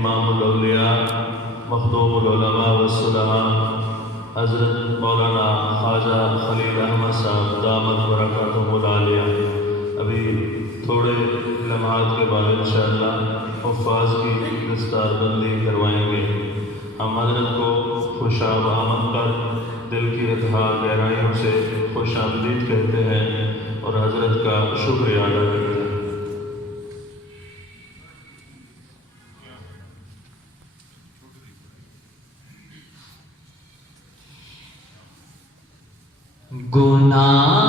امام الاولیاء مخدوم العلماء والصلحاء حضرت مولانا خواجہ خلیل احمد صاحب دامت برکاتہم العالیہ ابھی تھوڑے لمحات کے بعد انشاءاللہ حفاظ کی دستار بندی کروائیں گے۔ ہم حضرت کو خوش آمد پر دل کی اتحا گہرائیوں سے خوش آمدید کہتے ہیں اور حضرت کا شکریہ ادا کرتے ہیں۔ گناہ